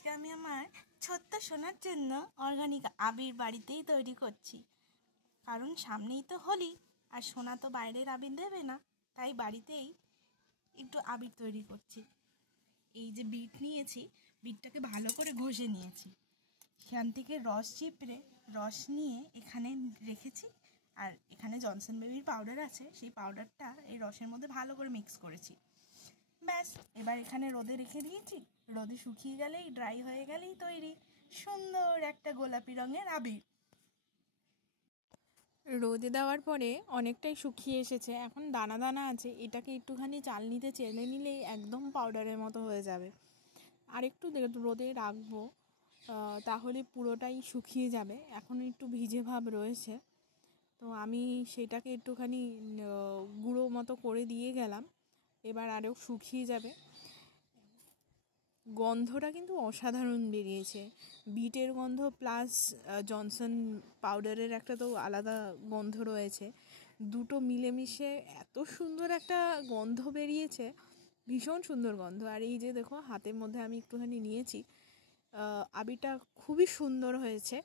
আজকে আমি আমার ছোট্ট সোনার জন্য অর্গানিক আবির বাড়িতেই তৈরি করছি, কারণ সামনেই তো হোলি আর সোনা তো বাইরের আবির দেবে না, তাই বাড়িতেই একটু আবির তৈরি করছি। এই যে বিট নিয়েছি, বিটটাকে ভালো করে ঘষে নিয়েছি, সেখান থেকে রস চিপড়ে রস নিয়ে এখানে রেখেছি। আর এখানে জনসন বেবির পাউডার আছে, সেই পাউডারটা এই রসের মধ্যে ভালো করে মিক্স করেছি। ব্যাস, এবার এখানে রোদে রেখে দিয়েছি। রোদে শুকিয়ে গেলেই, ড্রাই হয়ে গেলেই তৈরি সুন্দর একটা গোলাপি রঙের আবির। রোদে দেওয়ার পরে অনেকটাই শুকিয়ে এসেছে, এখন দানা দানা আছে। এটাকে একটুখানি চালনিতে চেলে নিলেই একদম পাউডারের মতো হয়ে যাবে। আর একটু রোদে রাখবো, তাহলে পুরোটাই শুকিয়ে যাবে। এখন একটু ভিজে ভাব রয়েছে, তো আমি সেটাকে একটুখানি গুঁড়ো মতো করে দিয়ে গেলাম। এবার আরও শুকিয়ে যাবে। গন্ধটা কিন্তু অসাধারণ বেরিয়েছে, বিটের গন্ধ প্লাস জনসন পাউডারের একটা তো আলাদা গন্ধ রয়েছে, দুটো মিলেমিশে এত সুন্দর একটা গন্ধ বেরিয়েছে, ভীষণ সুন্দর গন্ধ। আর এই যে দেখো, হাতের মধ্যে আমি একটুখানি নিয়েছি, আবিরটা খুবই সুন্দর হয়েছে।